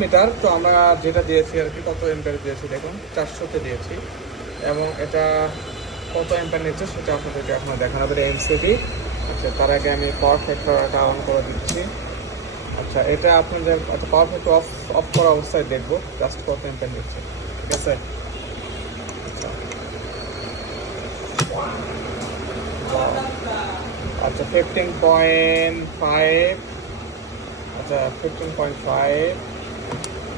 Metre তো আমরা যেটা দিয়েছি আর কি, কত এম্পিয়ার দিয়েছি দেখুন, 400-তে দিয়েছি। এবং এটা কত এম্পিয়ার নিচ্ছে সেটা আপনাদেরকে এখন দেখানো হবে এমসিবি। আচ্ছা, তার আগে আমি পাওয়ার ফ্যাক্টরটা অন করে দিচ্ছি। আচ্ছা, এটা আপনাদের পাওয়ার ফ্যাক্টর অফ করা অবস্থায় দেখবো জাস্ট কত এম্পিয়ার নিচ্ছে, ঠিক আছে। আচ্ছা 15.5, আচ্ছা 15.5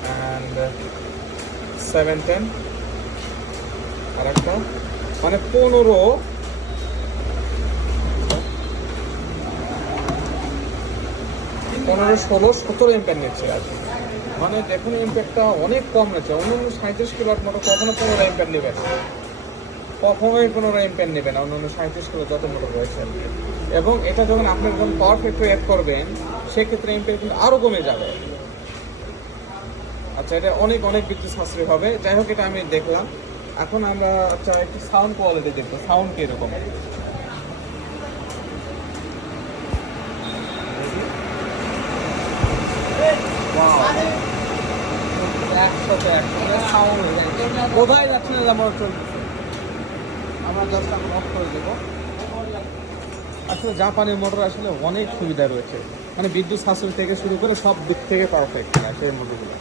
অ্যান্ড 710 আর একটা মানে 15, 16, 17 এম্পিয়ার নিচ্ছে আর কি। মানে দেখুন ইম্প্যাক্টটা অনেক কম নিচ্ছে। অন্য 37 কিলোওয়াট মোটর কখনো 15 এম্পিয়ার নেবে না, কখনোই 15 এম্পিয়ার নেবে না অন্য 37 কিলো যত মোটর রয়েছে। এবং এটা যখন আপনি যখন পাওয়ার ফ্যাক্টর অ্যাড করবেন সেক্ষেত্রে এম্পিয়ার কিন্তু আরও কমে যাবে। আচ্ছা, এটা অনেক অনেক বিদ্যুৎ সাশ্রয়ী হবে। যাই হোক, এটা আমি দেখলাম। এখন আমরা আচ্ছা একটু সাউন্ড কোয়ালিটি দেখবো, সাউন্ড কীরকম। কোথায় যাচ্ছে না আমার চলতেছে, আমরা জাস্ট আমরা অফ করে দেবো। আসলে জাপানের মোটর আসলে অনেক সুবিধা রয়েছে, মানে বিদ্যুৎ সাশ্রয় থেকে শুরু করে সব দিক থেকে পারফেক্ট সেই মোটরগুলো।